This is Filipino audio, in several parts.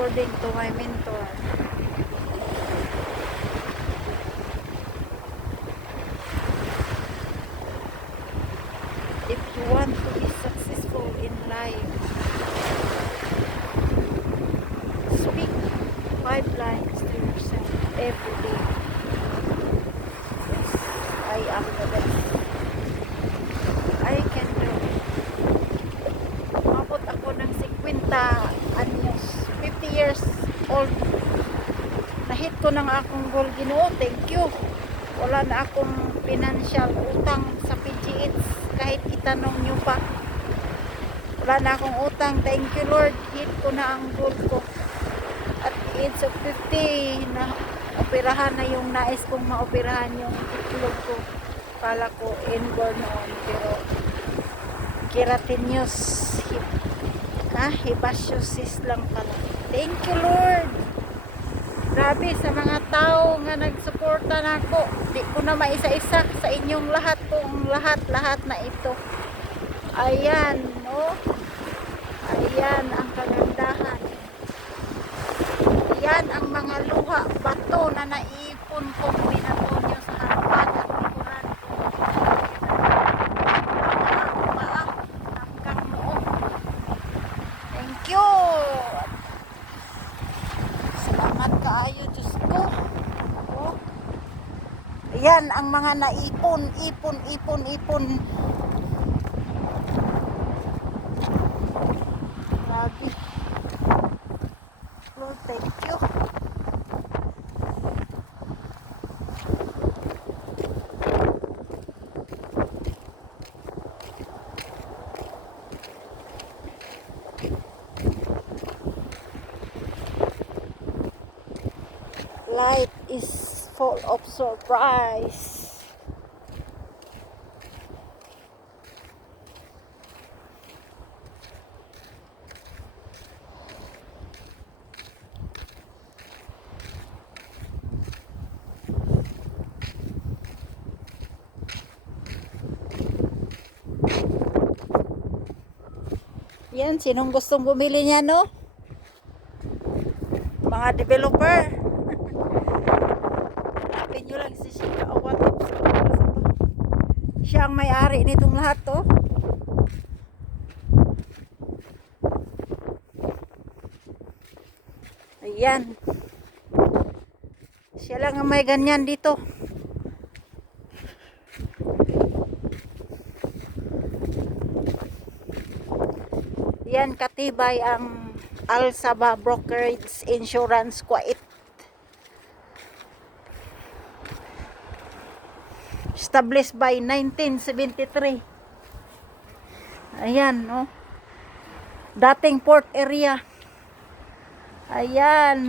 according to my mentor. If you want to be successful in life, speak 5 lines to yourself every day. Yes, I am the best. I can do it. Umabot ako ng 50 anyos, 50 years old. Nahit ko na nga akong goal, Ginoo. Thank you. Wala na akong financial utang sa PGH. Kahit itanong nyo pa, wala na akong utang. Thank you, Lord. Hit ko na ang goal ko. At the age of 50, na operahan na yung nais kong maoperahan yung itlog ko. Kala ko inborn noon, pero keratinous hibasyosis lang pala. Thank you, Lord. Grabe sa mga tao nga nagsuporta na ako. Di ko na maisa-isa sa inyong lahat kung lahat na ito. Ayan, no? Ayan ang kagandahan. Ayan ang mga luha, bato na naipon kong binato nyo sa harapan at likuran ko. Hanggang noon. Thank you. Salamat kaayo, Diyos ko. Oh. Ayan ang mga naipon, ipon. Grabe. Lord, thank you. Life is full of surprise. Yan, sinong gustong bumili niya, no? Mga developer. Hanapin nyo lang si Shika Awatip sa oras ito. Siya ang may-ari nitong lahat, to. Ayan. Siya lang ang may ganyan dito. Yan, katibay ang Al-Sabah Brokerage Insurance Kuwait. Established by 1973. Ayan, no? Dating port area. Ayan.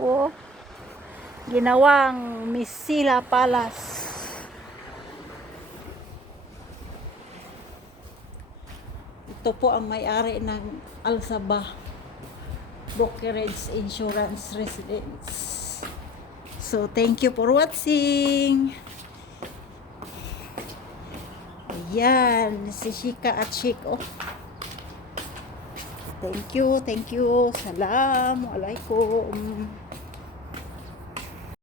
Oh. Ginawang Misila Palace. Ito po ang may-ari ng Al-Sabah Brokerage Insurance Residence. So, thank you for watching. Ayan, si Shika at Shik, oh. Thank you. Assalamualaikum.